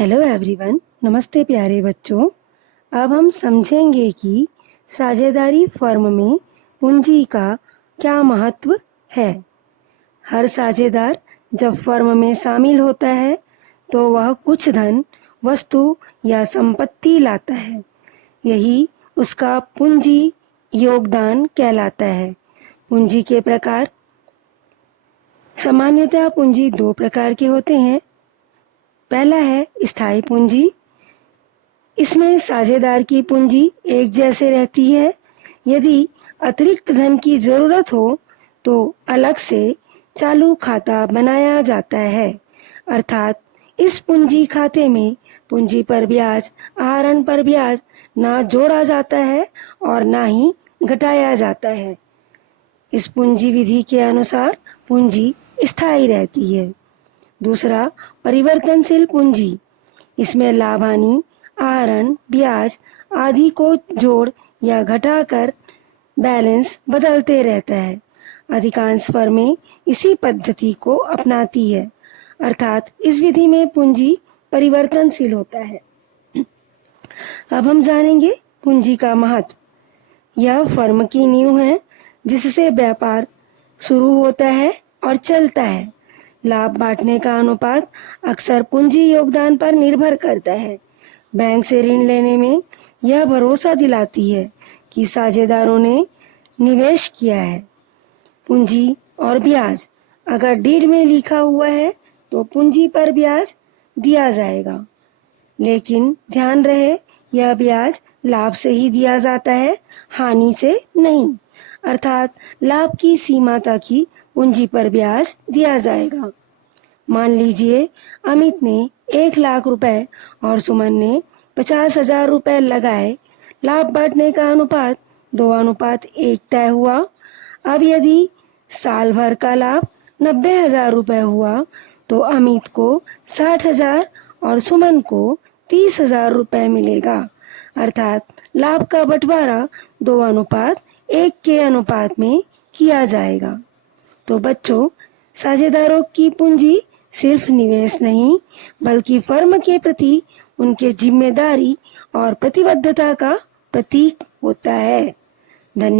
Hello everyone, नमस्ते प्यारे बच्चों। अब हम समझेंगे कि साझेदारी फर्म में पूंजी का क्या महत्व है। हर साझेदार जब फर्म में शामिल होता है तो वह कुछ धन, वस्तु या संपत्ति लाता है। यही उसका पूंजी योगदान कहलाता है। पूंजी के प्रकार। सामान्यतः पूंजी दो प्रकार के होते हैं। पहला है स्थायी पूंजी। इसमें साझेदार की पूंजी एक जैसे रहती है। यदि अतिरिक्त धन की जरूरत हो तो अलग से चालू खाता बनाया जाता है, अर्थात इस पूंजी खाते में पूंजी पर ब्याज, आहरण पर ब्याज ना जोड़ा जाता है और ना ही घटाया जाता है। इस पूंजी विधि के अनुसार पूंजी स्थायी रहती है। दूसरा, परिवर्तनशील पूंजी। इसमें लाभ, हानि, आहरण, ब्याज आदि को जोड़ या घटाकर बैलेंस बदलते रहता है। अधिकांश फर्में इसी पद्धति को अपनाती है, अर्थात इस विधि में पूंजी परिवर्तनशील होता है। अब हम जानेंगे पूंजी का महत्व। यह फर्म की नींव है जिससे व्यापार शुरू होता है और चलता है। लाभ बांटने का अनुपात अक्सर पूंजी योगदान पर निर्भर करता है। बैंक से ऋण लेने में यह भरोसा दिलाती है कि साझेदारों ने निवेश किया है। पूंजी और ब्याज। अगर डीड में लिखा हुआ है तो पूंजी पर ब्याज दिया जाएगा, लेकिन ध्यान रहे यह ब्याज लाभ से ही दिया जाता है, हानि से नहीं। अर्थात लाभ की सीमा तक ही पूंजी पर ब्याज दिया जाएगा। मान लीजिए अमित ने 1,00,000 रुपए और सुमन ने 50,000 रुपए लगाए। लाभ बांटने का अनुपात 2:1 तय हुआ। अब यदि साल भर का लाभ 90,000 रुपए हुआ तो अमित को 60,000 और सुमन को 30,000 रुपए मिलेगा। अर्थात लाभ का बंटवारा 2:1 के अनुपात में किया जाएगा। तो बच्चों, साझेदारों की पूंजी सिर्फ निवेश नहीं बल्कि फर्म के प्रति उनके जिम्मेदारी और प्रतिबद्धता का प्रतीक होता है। धन्यवाद।